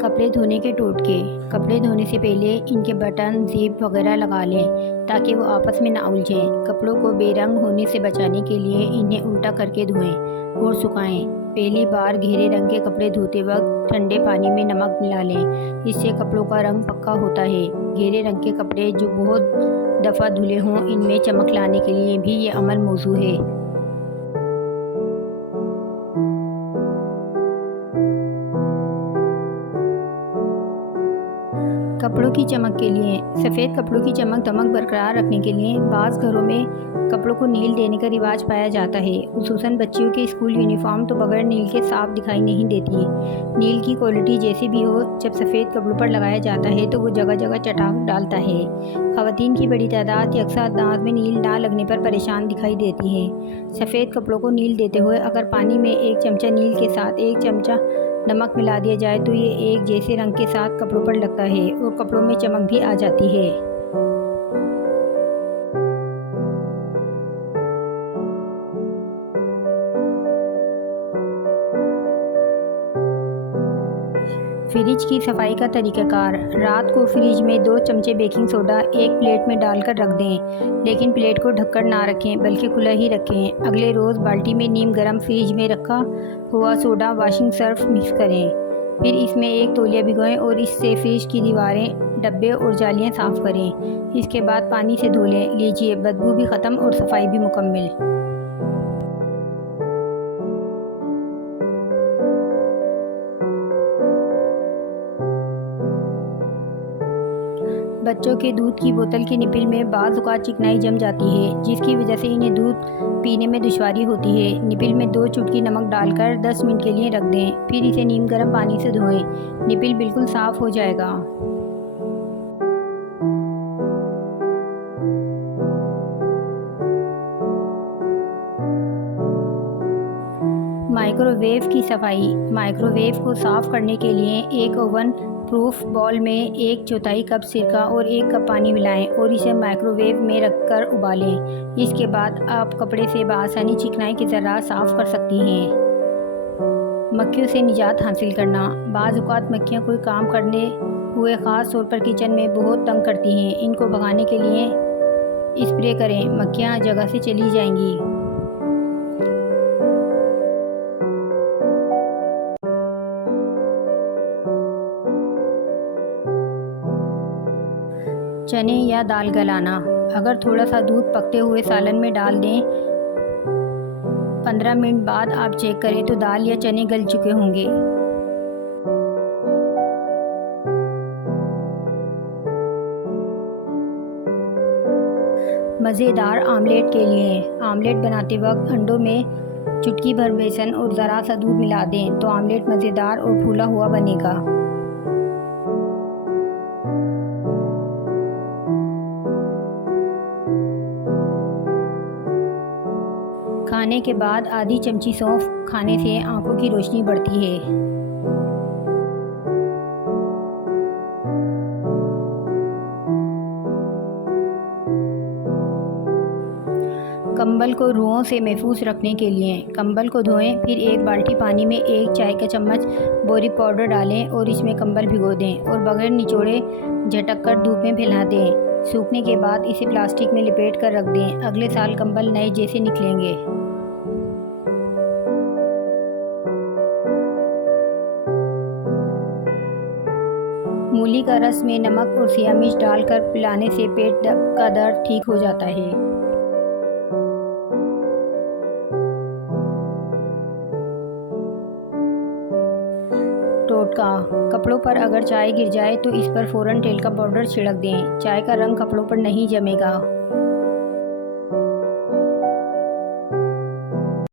कपड़े धोने के टोटके। कपड़े धोने से पहले इनके बटन, ज़िप वगैरह लगा लें ताकि वो आपस में ना उलझें। कपड़ों को बेरंग होने से बचाने के लिए इन्हें उल्टा करके धोएं और सुखाएं। पहली बार गहरे रंग के कपड़े धोते वक्त ठंडे पानी में नमक मिला लें, इससे कपड़ों का रंग पक्का होता है। गहरे रंग के कपड़े जो बहुत दफ़ा धुले हों, इनमें चमक लाने के लिए भी ये अमल मौजू है। कपड़ों की चमक के लिए सफ़ेद कपड़ों की चमक दमक बरकरार रखने के लिए बाज़ घरों में कपड़ों को नील देने का रिवाज पाया जाता है। खुसूसन बच्चियों के स्कूल यूनिफॉर्म तो बगैर नील के साफ दिखाई नहीं देती। नील की क्वालिटी जैसी भी हो, जब सफ़ेद कपड़ों पर लगाया जाता है तो वो जगह जगह चटाक डालता है। ख़वातीन की बड़ी तादाद अक्सर अंदाज में नील ना लगने पर परेशान दिखाई देती है। सफ़ेद कपड़ों को नील देते हुए अगर पानी में 1 चमचा नील के साथ 1 चमचा नमक मिला दिया जाए तो ये एक जैसे रंग के साथ कपड़ों पर लगता है और कपड़ों में चमक भी आ जाती है। फ्रिज की सफाई का तरीक़ाकार। रात को फ्रिज में 2 चमचे बेकिंग सोडा एक प्लेट में डालकर रख दें, लेकिन प्लेट को ढककर ना रखें बल्कि खुला ही रखें। अगले रोज़ बाल्टी में नीम गर्म फ्रिज में रखा हुआ सोडा वॉशिंग सर्फ मिक्स करें, फिर इसमें 1 तौलिया भिगोएं और इससे फ्रिज की दीवारें, डब्बे और जालियां साफ़ करें। इसके बाद पानी से धो लें। लीजिए, बदबू भी ख़त्म और सफाई भी मुकम्मल। बच्चों के दूध की बोतल के निपिल में बाज़ औक़ात चिकनाई जम जाती है, जिसकी वजह से इन्हें दूध पीने में दुश्वारी होती है। निपिल में 2 चुटकी नमक डालकर 10 मिनट के लिए रख दें, फिर इसे नीम गर्म पानी से धोएं। निपिल बिल्कुल साफ़ हो जाएगा। माइक्रोवेव की सफाई। माइक्रोवेव को साफ़ करने के लिए एक ओवन प्रूफ बाउल में 1/4 कप सिरका और 1 कप पानी मिलाएं और इसे माइक्रोवेव में रखकर उबालें। इसके बाद आप कपड़े से बआसानी चिकनाई के ज़रात साफ़ कर सकती हैं। मक्खियों से निजात हासिल करना। बाज़ औक़ात मक्खियाँ कोई काम करने हुए ख़ास तौर पर किचन में बहुत तंग करती हैं। इनको भगाने के लिए स्प्रे करें, मक्खियाँ जगह से चली जाएंगी। चने या दाल गलाना। अगर थोड़ा सा दूध पकते हुए सालन में डाल दें, 15 मिनट बाद आप चेक करें तो दाल या चने गल चुके होंगे। मज़ेदार आमलेट के लिए। आमलेट बनाते वक्त अंडों में चुटकी भर बेसन और ज़रा सा दूध मिला दें तो आमलेट मज़ेदार और फूला हुआ बनेगा। खाने के बाद आधी चमची सौंफ खाने से आंखों की रोशनी बढ़ती है। कंबल को रुओं से महफूज रखने के लिए कंबल को धोएं, फिर 1 बाल्टी पानी में 1 चाय का चम्मच बोरिक पाउडर डालें और इसमें कंबल भिगो दें और बगैर निचोड़े झटक कर धूप में फैला दें। सूखने के बाद इसे प्लास्टिक में लपेट कर रख दें। अगले साल कंबल नए जैसे निकलेंगे। मूली का रस में नमक और सिया मिर्च डालकर पिलाने से पेट का दर्द ठीक हो जाता है। टोटका। कपड़ों पर अगर चाय गिर जाए तो इस पर फ़ौरन टेल का पाउडर छिड़क दें। चाय का रंग कपड़ों पर नहीं जमेगा।